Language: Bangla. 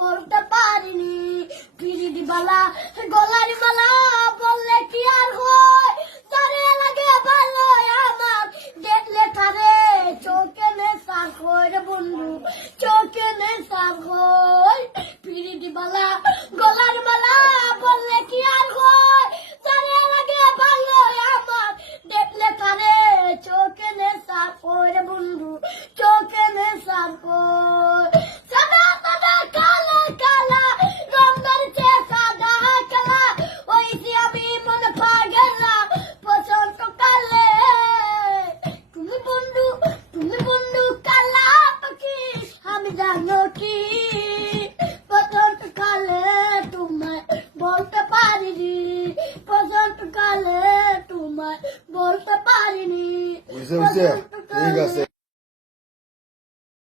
বলতে পারিনি পিরিতি বালা গলারি মালা বললে কি আর হয় তারে লাগে ভালো আমার দেখলে তারে চোখে নেশা হয় বন্ধু চোখে নেশা হয় পিরিতি বালা গলারি মালা বললে কি আর হয় তারে লাগে ভালো আমার দেখলে তারে চোখে নেশা হয় বন্ধু চোখে নেশা হয় জানো কি পছন্দ কালে তোমায় বলতে পারিনি পছন্দ কালে তোমায় বলতে পারিনি